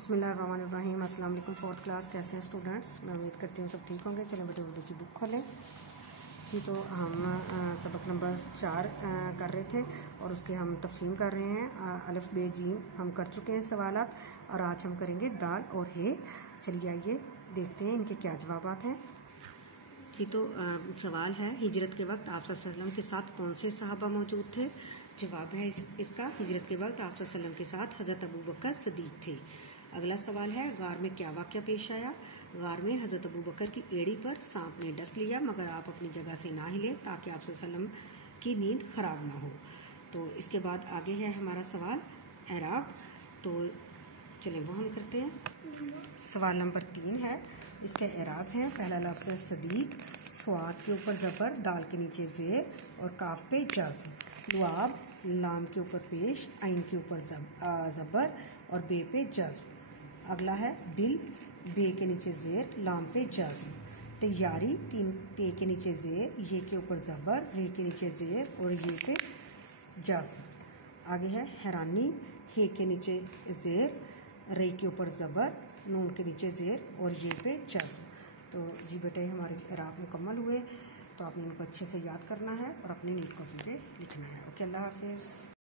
बिस्मिल्लाहिर्रहमानिर्रहीम। अस्सलाम वालेकुम। फोर्थ क्लास, कैसे हैं स्टूडेंट्स? मैं उम्मीद करती हूँ सब ठीक होंगे। चलें बेटे उर्दू की बुक खोलें जी। तो हम सबक नंबर 4 कर रहे थे और उसके हम तफहीम कर रहे हैं। अलिफ बे जीम हम कर चुके हैं सवालात, और आज हम करेंगे दाल और हे। चलिए आइए देखते हैं इनके क्या जवाबात हैं जी। तो सवाल है, हिजरत के वक्त आप सल्लल्लाहु अलैहि वसल्लम के साथ कौन से सहाबा मौजूद थे? जवाब है इसका, हिजरत के वक्त आप सल्लल्लाहु अलैहि वसल्लम के साथ हज़रत अबू बकर सिद्दीक़ थे। अगला सवाल है, गार में क्या वाक़या पेश आया? गार में हज़रत अबू बकर की एड़ी पर सांप ने डस लिया, मगर आप अपनी जगह से ना हिले ताकि आप सल्लल्लाहु अलैहि वसल्लम की नींद ख़राब ना हो। तो इसके बाद आगे है हमारा सवाल एराब। तो चलें वो हम करते हैं। सवाल नंबर 3 है, इसका एराब है। पहला लफ्ज़ है सदीक, स्वाद के ऊपर ज़बर, दाल के नीचे ज़ेर और काफ पे जज़्म। लुआब, लाम के ऊपर पेश, आइन के ऊपर ज़बर और बे पे जज़्म। अगला है बिल, बे के नीचे ज़ेर, लाम पे जज़्म। तैयारी, तीन ते के नीचे ज़ेर, ये के ऊपर ज़बर, रे के नीचे ज़ेर और ये पे जज़्म। आगे है हैरानी, हे के नीचे ज़ेर, रे के ऊपर ज़बर, नून के नीचे ज़ेर और ये पे जज़्म। तो जी बेटे हमारे एराब मुकम्मल हुए। तो आपने इनको अच्छे से याद करना है और अपनी नीट कॉपी पे लिखना है। ओके, अल्लाह हाफ़िज़।